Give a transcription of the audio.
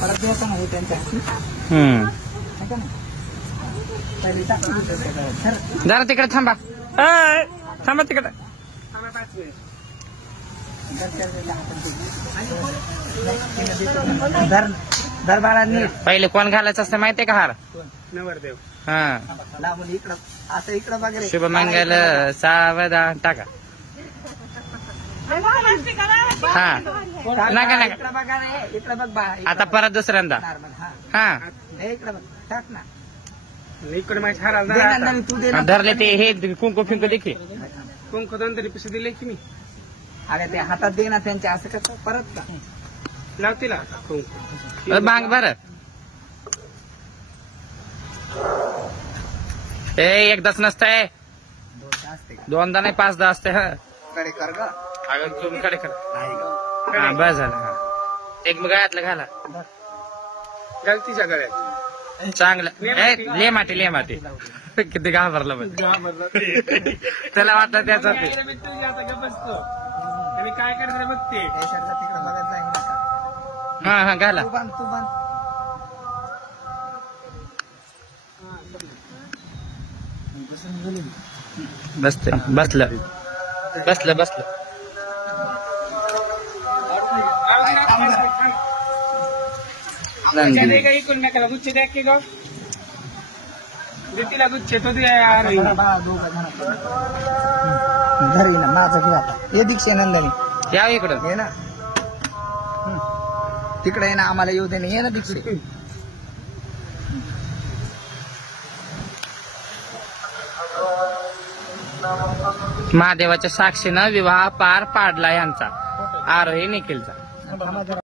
परत द्यायचं नाही त्यांच्या हाती. जरा तिकडे थांबा, थांबा तिकडे. दरबारा नीट. पहिले कोण घालायचं असतं माहितीये का हार? नवरदेव. हा, लांबून इकडं असं इकडं बघा. शुभमंगल सावधान टाका. हा, नका नका. इकडं बघा रे, इकडं बघ बा. आता परत दुसऱ्यांदा. हा, इकडं बघ, टाक ना. इकडे माझ्या हार तू दे ना. धरले ते हे कुंकू फिंकू देखील. कुंकू दोन तरी पैसे दिले की मी. अरे ते हातात दे ना त्यांच्या. असं कसं परत का लावते ना कुंकू. बांग बर. एकदाच नसतंय, दोनदा नाही पाचदा असते. हा, कडे कर ग. अगं तुम्ही कडे कर. हा, बस झालं. हा, एक मग गळ्यातलं घाला. गलतीच्या गळ्यात चांगलं. ले माती, ले माती. किती घाबरलं म्हणजे. त्याला वाटलं त्याच बसतो आणि काय करणार बघते. तिकडे बघत जाईल. हा हा, घाला. तू बांध, तू बांध. बसलं बसलं बसलं बसलं. इकडून नका गुच्छे द्या की गाव. तिला गुच्छे तो धरी ना माझं घेऊ आता. ये दीक्षे नंदनी या इकडं. ये ना तिकडे. ये ना आम्हाला येऊ दे ना. ये ना दीक्षे. महादेवाच्या साक्षीनं विवाह पार पाडला यांचा, आरोही निखिलचा.